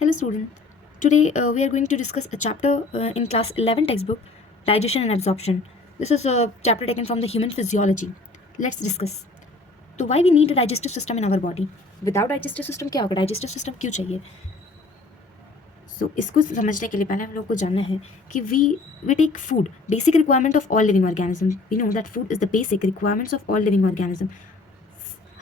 Hello student. Today we are going to discuss a chapter in class 11 textbook, Digestion and Absorption. This is a chapter taken from the Human Physiology. Let's discuss. तो why we need a digestive system in our body? Without digestive system क्या होगा? Digestive system क्यों चाहिए? So इसको समझने के लिए पहले हम लोग को जानना है कि we take food, basic requirement of all living organism. We know that food is the basic requirements of all living organism.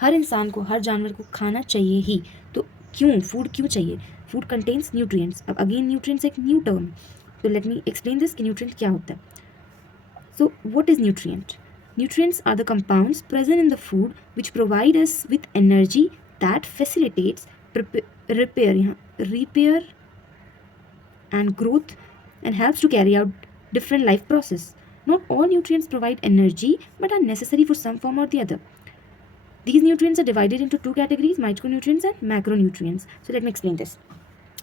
हर इंसान को, हर जानवर को खाना चाहिए ही. तो क्यों फूड क्यों चाहिए? Food contains nutrients. अब अगेन न्यूट्रिएंट्स एक न्यू टर्म, तो लेट मी एक्सप्लेन दिस कि न्यूट्रिएंट क्या होता है. So what is nutrient? Nutrients are the compounds present in the food which provide us with energy that facilitates repair and growth and helps to carry out different life process. Not all nutrients provide energy but are necessary for some form or the other. These nutrients are divided into two categories, micronutrients and macronutrients. So let me explain this.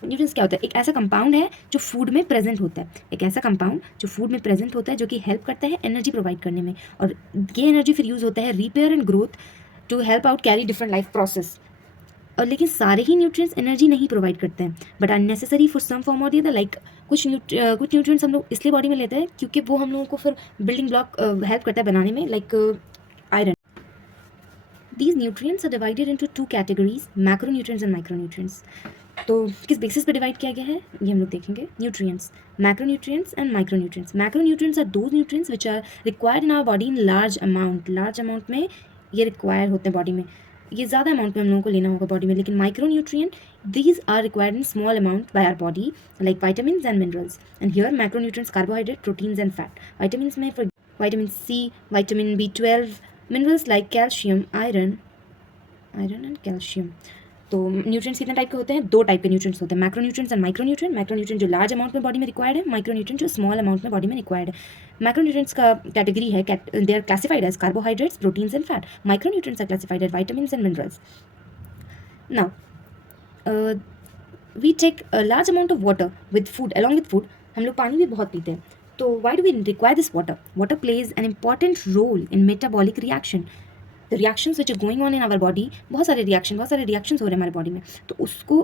Nutrients क्या होता है? एक ऐसा compound है जो food में present होता है. एक ऐसा कंपाउंड जो फूड में प्रेजेंट होता है जो कि हेल्प करता है एनर्जी प्रोवाइड करने में, और ये एनर्जी फिर यूज़ होता है repair and growth to help out carry different life process. और लेकिन सारे ही न्यूट्रिएंट्स एनर्जी नहीं प्रोवाइड करते हैं but are necessary for some form और दी अदर. लाइक कुछ न्यूट्रिएंट्स हम लोग इसलिए बॉडी में लेते हैं क्योंकि वो हम लोगों को फिर बिल्डिंग ब्लॉक हेल्प करता है बनाने में, like iron. These nutrients are divided into two categories, macronutrients and micronutrients. तो किस बेसिस पे डिवाइड किया गया है ये हम लोग देखेंगे. Nutrients, macronutrients and micronutrients. Macronutrients are those nutrients which are required in our body in large amount में ये रिक्वायर होते हैं बॉडी में. ये ज़्यादा अमाउंट में हम लोगों को लेना होगा बॉडी में. लेकिन micronutrient these are required in small amount by our body, like vitamins and minerals. And here macronutrients carbohydrate, proteins and fat. Vitamins में for vitamin C, vitamin B12, minerals like calcium, iron and calcium. तो nutrients कितने type के होते हैं? दो type के nutrients होते हैं, मैक्रोन्यूट्रिएंट्स एंड माइक्रोन्यूट्रिएंट. मैक्रोन्यूट्रिएंट जो लार्ज अमाउंट में बॉडी में रिक्वायर्ड है, माइक्रोन्यूट्रिएंट जो स्मॉल अमाउंट में बॉडी में रिक्वायर्ड है. मैक्रोन्यूट्रिएंट्स का कैटेगरी है, they are classified as carbohydrates, proteins and fat. Micronutrients are classified as vitamins and minerals. Now we take a large amount of water with food. Along with food हम लोग पानी भी बहुत पीते हैं. तो why do we require this water? Water plays an important role in metabolic reaction. The reactions which are going on in our body, बहुत सारे रिएक्शंस हो रहे हैं हमारे बॉडी में, तो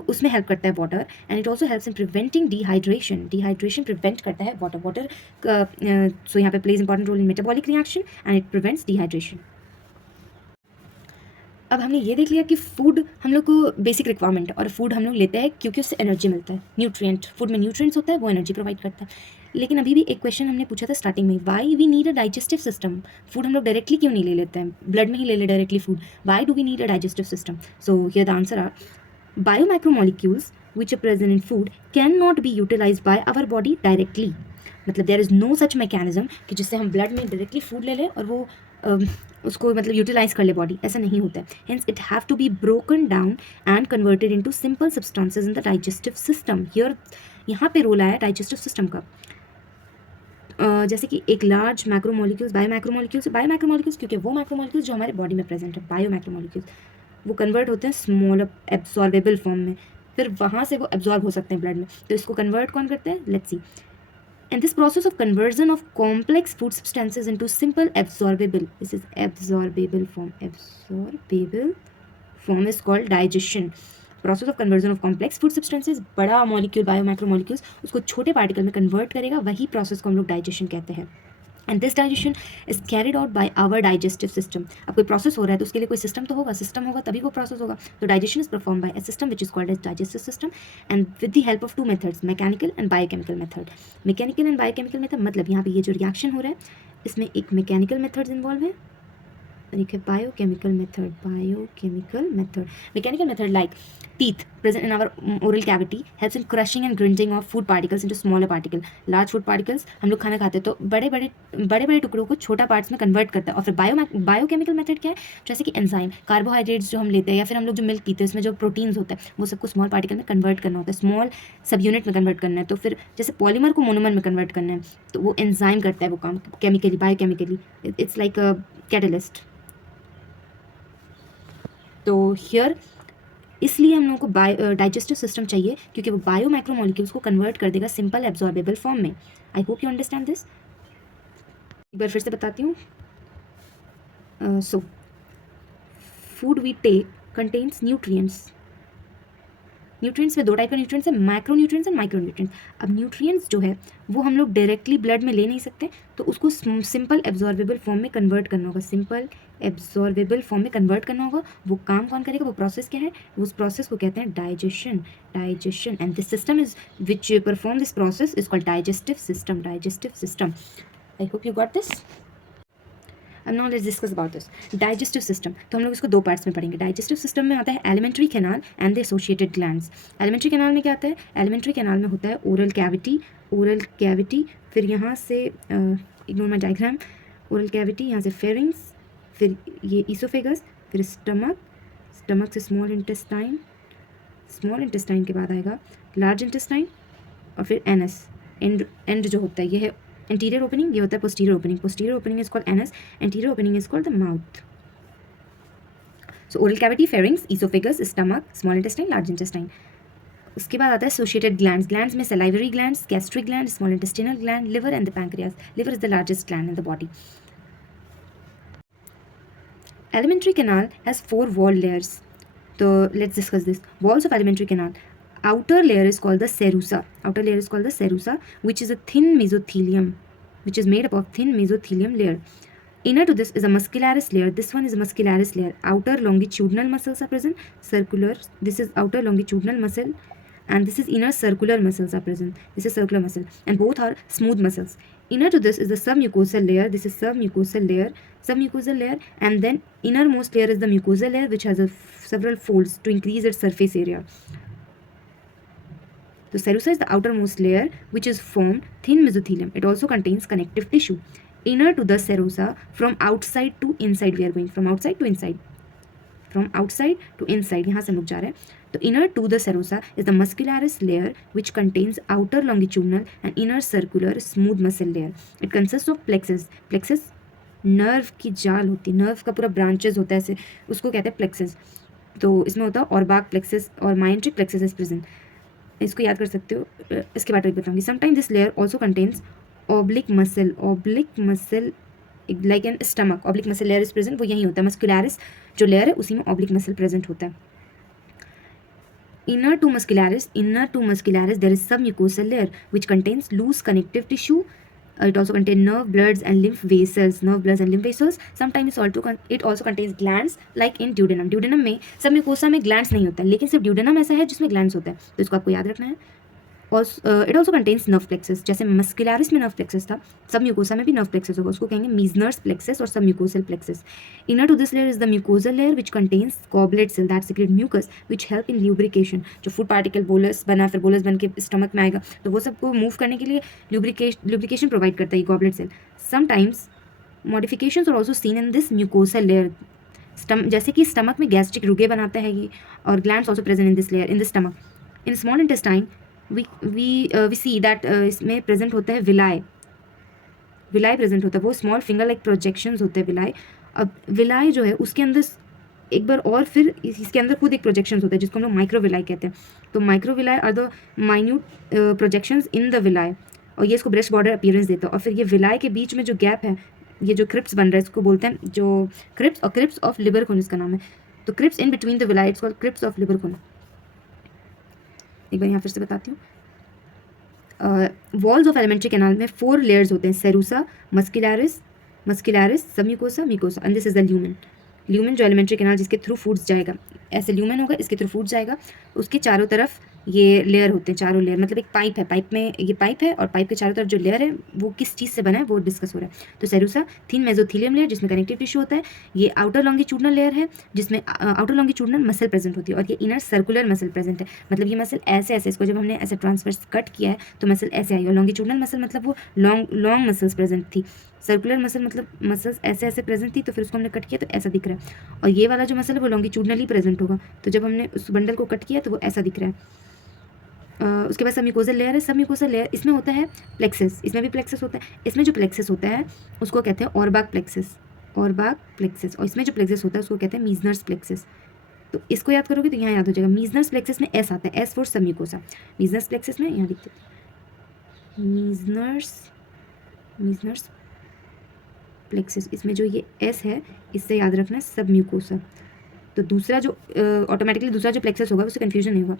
उसमें हेल्प करता है water. And it also helps in preventing dehydration prevent करता है वाटर. सो यहाँ पे plays important role in metabolic reaction and it prevents dehydration. अब हमने ये देख लिया कि फूड हम लोग को बेसिक रिक्वायरमेंट, और फूड हम लोग लेते हैं क्योंकि उससे एनर्जी मिलता है. न्यूट्रिएंट, फूड में न्यूट्रिएंट्स होता है, वो एनर्जी प्रोवाइड करता है. लेकिन अभी भी एक क्वेश्चन हमने पूछा था स्टार्टिंग में, why we need a digestive system. Food हम लोग डायरेक्टली क्यों नहीं ले लेते हैं, ब्लड में ही ले ले directly food. Why do we need a digestive system? So here the answer are biomicromolecules which are present in food can not be utilised by our body directly. मतलब there is no such mechanism कि जिससे हम blood में directly food ले लें और वो उसको मतलब यूटिलाइज कर ले बॉडी. ऐसा नहीं होता है. Hence it have to be broken down and converted into simple substances in the digestive system. Here यहाँ पे रोल आया डाइजेस्टिव सिस्टम का. जैसे कि एक लार्ज मैक्रोमोलिक्यूल्स, बायोमैक्रोमोलिक्यूल्स क्योंकि वो मैक्रोमोलिक्यूल्स जो हमारे बॉडी में प्रेजेंट है, बायोमैक्रोमोलिक्यूल्स, वो कन्वर्ट होते हैं स्मॉल एब्जॉर्बेबल फॉर्म में, फिर वहाँ से वो एब्जॉर्ब हो सकते हैं ब्लड में. तो इसको कन्वर्ट कौन करते हैं? Let's see. And this process of conversion of complex food substances into simple absorbable form is called digestion. Process of conversion of complex food substances, बड़ा मॉलिक्यूल बायोमैक्रोमोलिक्यूल्स उसको छोटे पार्टिकल में कन्वर्ट करेगा, वही प्रोसेस को हम लोग डाइजेशन कहते हैं. And this digestion is carried out by our digestive system. अब कोई प्रोसेस हो रहा है तो उसके लिए कोई सिस्टम तो होगा, सिस्टम होगा तभी वो प्रोसेस होगा. तो digestion is perform by a system which is called as digestive system and with the help of two methods, mechanical and biochemical method. Mechanical and biochemical method मतलब यहाँ पे ये जो रिएक्शन हो रहा है इसमें एक मैकेनिकल मेथड्स इन्वॉल्व है और एक है biochemical method. Mechanical method like teeth present in our oral cavity helps in crushing and grinding of food particles into smaller particle. Large food particles हम लोग खाना खाते हैं तो बड़े बड़े टुकड़ों को छोटा पार्ट्स में कन्वर्ट करता है. और फिर बायोकेमिकल मेथड क्या है? जैसे कि एंजाइम, कार्बोहाइड्रेट्स जो हम लेते हैं या फिर हम लोग जो मिल्क पीते हैं उसमें जो प्रोटीन्स होता है वो सबको स्मॉल पार्टिकल में कन्वर्ट करना होता है, स्मॉल सब यूनिट में कन्वर्ट करना है. तो फिर जैसे पॉलीमर को मोनोमर में कन्वर्ट करना है तो वो एंजाइम करता है वो काम chemically, biochemically. It's like a catalyst. तो हियर इसलिए हम लोगों को डाइजेस्टिव सिस्टम चाहिए क्योंकि वो बायोमैक्रोमोलिक्यूल्स को कन्वर्ट कर देगा सिंपल एब्जॉर्बेबल फॉर्म में. I hope you understand this. एक बार फिर से बताती हूँ. So food we take contains nutrients nutrients में दो टाइप के न्यूट्रिएंट्स है, macro nutrients and micro nutrients. अब न्यूट्रिएंट्स जो है वो हम लोग डायरेक्टली ब्लड में ले नहीं सकते, तो उसको सिंपल एब्जॉर्बेबल फॉर्म में कन्वर्ट करना होगा, सिंपल एब्जॉर्बेबल फॉर्म में कन्वर्ट करना होगा। वो काम कौन करेगा, वो प्रोसेस क्या है, उस प्रोसेस को कहते हैं digestion. Digestion and this system is which perform this process is called digestive system. Digestive system, I hope you got this. अब now let's discuss about this digestive system. तो हम लोग इसको दो पार्ट्स में पढ़ेंगे। डाइजेस्टिव सिस्टम में आता है alimentary canal and the associated glands. Alimentary canal में क्या आता है, एलिमेंट्री कैनाल में होता है ओरल कैविटी, ओरल कैविटी, फिर यहाँ से ignore my diagram, oral cavity, यहाँ से फेरिंग्स, फिर ये ईसोफेगस, फिर स्टमक, स्टमक से स्मॉल इंटेस्टाइन, स्मॉल इंटेस्टाइन के बाद आएगा लार्ज इंटेस्टाइन, और फिर एनस, एंड एंड जो होता है ये है anterior opening, ये होता है posterior opening. Posterior opening is called anus, anterior opening is called the mouth. So oral cavity, pharynx, esophagus, stomach, small intestine, large intestine. उसके बाद आता है associated glands. Glands में salivary glands, gastric gland, small intestinal gland, liver and the pancreas. Liver is the largest gland in the body. Alimentary canal has 4 wall layers. So let's discuss this. Walls of alimentary canal. Outer layer is called the serusa. Outer layer is called the serusa, which is a thin mesothelium, which is made up of thin mesothelium layer. Inner to this is a muscularis layer. This one is a muscularis layer. Outer longitudinal muscles are present. Circular. This is outer longitudinal muscle, and this is inner circular muscles are present. This is circular muscle, and both are smooth muscles. Inner to this is the submucosal layer. This is submucosal layer. Submucosal layer, and then innermost layer is the mucosal layer, which has several folds to increase its surface area. The serusa is the outermost layer which is formed thin mesothelium. It also contains connective tissue. Inner to the serusa, from outside to inside we are going, from outside to inside, from outside to inside, यहाँ से हम लोग जा रहे हैं. तो inner to the serusa is the muscularis layer which contains outer longitudinal and inner circular smooth muscle layer. It consists of plexus. Plexus nerve की जाल होती है, नर्व का पूरा ब्रांचेस होता है ऐसे, उसको कहते हैं प्लेक्सस. तो इसमें होता है ऑर्बाक प्लेक्सस और माइंट्रिक प्लेक्सस इज प्रेजेंट. इसको याद कर सकते हो, इसके बारे में बताऊंगी. Sometime this layer also contains oblique muscle. Oblique muscle like an stomach, oblique muscle layer is present, वो यही होता है. मस्कुलैरिस जो लेयर है उसी में ऑब्लिक मसल प्रेजेंट होता है. Inner to muscularis there is submucosal layer which contains loose connective tissue. It also contains nerve, bloods and lymph vessels. Nerve, bloods and lymph vessels. Sometimes it also contains glands like in duodenum. Duodenum में submucosa में glands नहीं होता है, लेकिन सिर्फ duodenum ऐसा है जिसमें glands होता है, तो इसको आपको याद रखना है. It also contains nerve plexus. जैसे मस्कुलैरिस में नर्व प्लेक्सस था, सब म्यूकोसा में भी नर्व प्लेक्सस होगा, उसको कहेंगे मीजनर्स प्लेक्सस और submucosal plexus. Inner to this layer is the mucosal layer which contains goblet cell that secrete mucus which help in lubrication. जो फूड पार्टिकल बोलस बना, फिर बोलस बन के स्टमक में आएगा, तो वो सबको मूव करने के लिए ल्यूब्रिकेशन प्रोवाइड करता है ये goblet cell. Sometimes modifications are also seen in this mucosal layer. जैसे कि स्टमक में गैस्ट्रिक रुगे बनाता है ये, और glands also present in this layer in the stomach. In small intestine we see that इसमें प्रेजेंट होता है विलाय. विलाय प्रेजेंट होता है, वो स्मॉल फिंगर लाइक प्रोजेक्शंस होते हैं विलाय. अब विलाय जो है उसके अंदर एक बार और फिर इसके अंदर खुद एक प्रोजेक्शंस होता है जिसको हम लोग माइक्रोविलाय कहते हैं. तो microvilli are the minute projections in the villi, और ये इसको ब्रेस्ट बॉर्डर अपीयरेंस देता है. और फिर ये विलाय के बीच में जो गैप है, ये जो क्रिप्स बन रहा है, इसको बोलते हैं जो क्रिप्स, और क्रिप्स ऑफ लिबरकुन इसका नाम है. तो crypts in between the villi it's called crypts of Lieberkuhn. एक बार यहाँ फिर से बताती हूँ. वॉल्स ऑफ एलिमेंट्री कैनाल में 4 लेयर्स होते हैं, serosa, muscularis, submucosa, mucosa, and this is the lumen. Lumen जो एलिमेंट्री कैनाल जिसके थ्रू फूड्स जाएगा, ऐसे ल्यूमेन होगा, इसके थ्रू फूड जाएगा. उसके चारों तरफ ये लेयर होते हैं, चारों लेयर, मतलब एक पाइप है, पाइप में ये पाइप है, और पाइप के चारों तरफ जो लेयर है वो किस चीज़ से बना है वो डिस्कस हो रहा है. तो सेरूसा थिन मेसोथेलियम लेयर जिसमें कनेक्टिव टिश्यू होता है. ये आउटर लॉन्गिट्यूडनल लेयर है जिसमें आउटर लॉन्गिट्यूडनल मसल प्रेजेंट होती है, और ये इनर सर्कुलर मसल प्रेजेंट है. मतलब ये मसल ऐसे ऐसे, इसको जब हमने ऐसे ट्रांसफर्स कट किया है तो मसल ऐसे आई, और लॉन्गिट्यूडनल मसल मतलब वो लॉन्ग मसल्स प्रेजेंट थी. सर्कुलर मसल मतलब मसल्स ऐसे ऐसे प्रेजेंट थी, तो फिर उसको हमने कट किया तो ऐसा दिख रहा है. और ये वाला जो मसल है वो लॉन्गिट्यूडनली प्रेजेंट होगा, तो जब हमने उस बंडल को कट किया तो वो ऐसा दिख रहा है. उसके बाद सब म्यूकोसल लेयर है. सब म्यूकोसल लेयर इसमें होता है प्लेक्सस, इसमें भी प्लेक्सस होता है. इसमें जो प्लेक्सस होता है उसको कहते हैं ऑर्बाक प्लेक्सस, ऑर्बाक प्लेक्सस. और इसमें जो प्लेक्सस होता है उसको कहते हैं मीजनर्स प्लेक्सस. तो इसको याद करोगे तो यहाँ याद हो जाएगा. मीजनर्स प्लेक्सस में एस आता है, एस फॉर सब म्यूकोसा. मीजनर्स प्लेक्सस में यहाँ दिखते हैं मीजनर्स प्लेक्सस. इसमें जो ये एस है इससे याद रखना है सब म्यूकोसा. तो दूसरा जो ऑटोमेटिकली दूसरा जो प्लेक्सस होगा उससे कन्फ्यूजन नहीं होगा.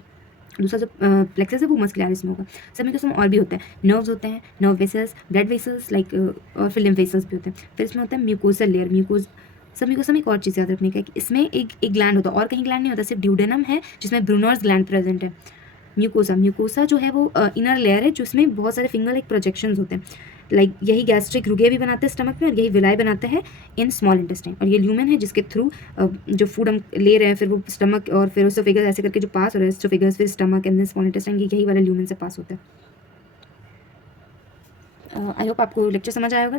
दूसरा जो प्लेक्सस है वो मस्कुलरिस में होगा। सब म्यूकोसा में और भी होता है, नर्व्स होते हैं, nerve vessels, blood vessels like, और फिर लिम्फ वेसल्स भी होते हैं। फिर इसमें होता है म्यूकोसल लेयर। सब म्यूकोसा में एक और चीज़ याद रखने का है कि इसमें एक ग्लैंड होता है, और कहीं ग्लैंड नहीं होता, सिर्फ ड्यूडेनम है जिसमें ब्रूनर्स ग्लैंड प्रेजेंट है। म्यूकोसा जो है वो इनर लेयर है जिसमें बहुत सारे फिंगर लाइक प्रोजेक्शंस होते हैं। लाइक यही गैस्ट्रिक रुगे भी बनाते हैं स्टमक में, और यही विलाई बनाते हैं इन स्मॉल इंटेस्टाइन। और ये ल्यूमेन है जिसके थ्रू जो फूड हम ले रहे हैं फिर वो स्टमक और फिर एसोफेगस ऐसे करके जो पास हो रहा है, एसोफेगस फिर stomach and then small intestine, यही वाले ल्यूमेन से पास होता है। आई होप आपको लेक्चर समझ आया होगा।